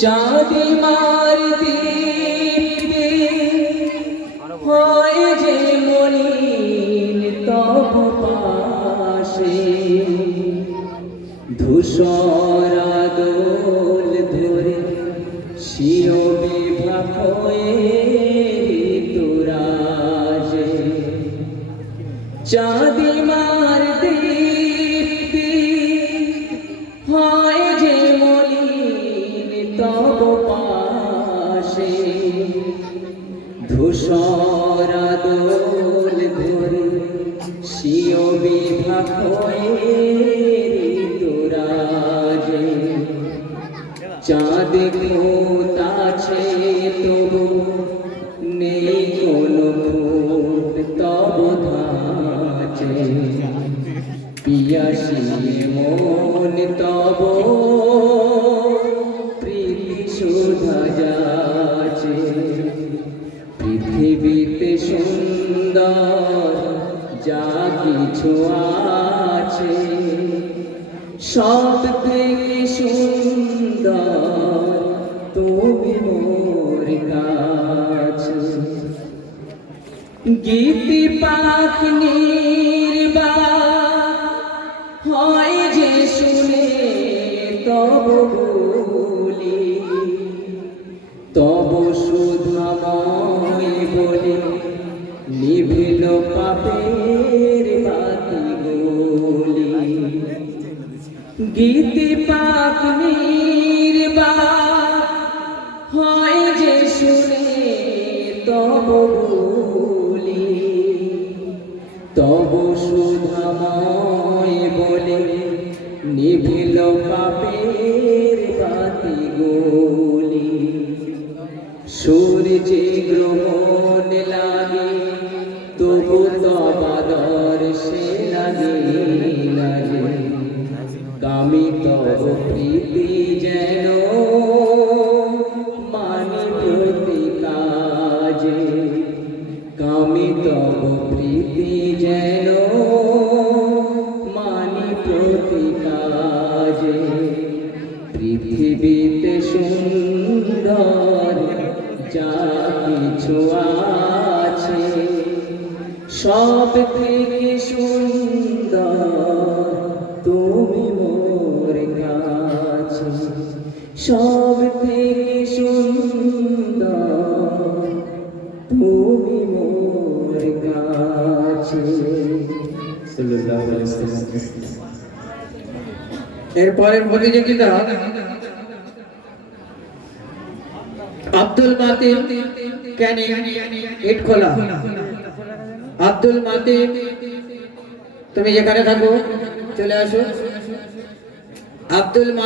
চাঁদি মার দিতে হয় যে মলিন তব পাশে ধূসরা দোল ধরে শিরবে ভাপয়ে তোরাজে চাঁদি মার দিতে হয় যে মলিন তব পাশে ধূসরা দোল ধরে শিরবে ভাপয়ে তোরাজে চাঁদ কোথাছে তবু নেই কোনো ফুল তব ধাঁচে পিয়াসী মন তব প্রীতি সুধা যাচে পৃথিবীতে সুন্দর যা কিছু আছে সব থেকে সুন্দর তুমি মোর কাছে গীতি পাখিনীর হয় যে শুনে তব বলি তব সুধাময় বলে নিভিল পাপের বাতি গলি গীতি পাখিনীর হয় যে শুনে তব বলি তব সুধাময় বলে নিভিল পাপের বাতি গলি সূর্যে গ্রহণ লাগে তবু তবাদর সে লাগে লাগে কামি তব প্রীতি যেন মানি প্রতি কাজে কামি তব প্রীতি যেন মানি প্রতি কাজে পৃথিবীতে সুন্দর যা কিছু আছে সব থেকে সুন্দর তুমি মোর কাছে সব থেকে সুন্দর তুমি মোর কাছে। এরপরের প্রতিযোগিতা আব্দুল মাতিন ক্যানিং ইটখোলা। আব্দুল মাতিন তুমি যেখানে থাকো চলে আসো। আব্দুল মাতিন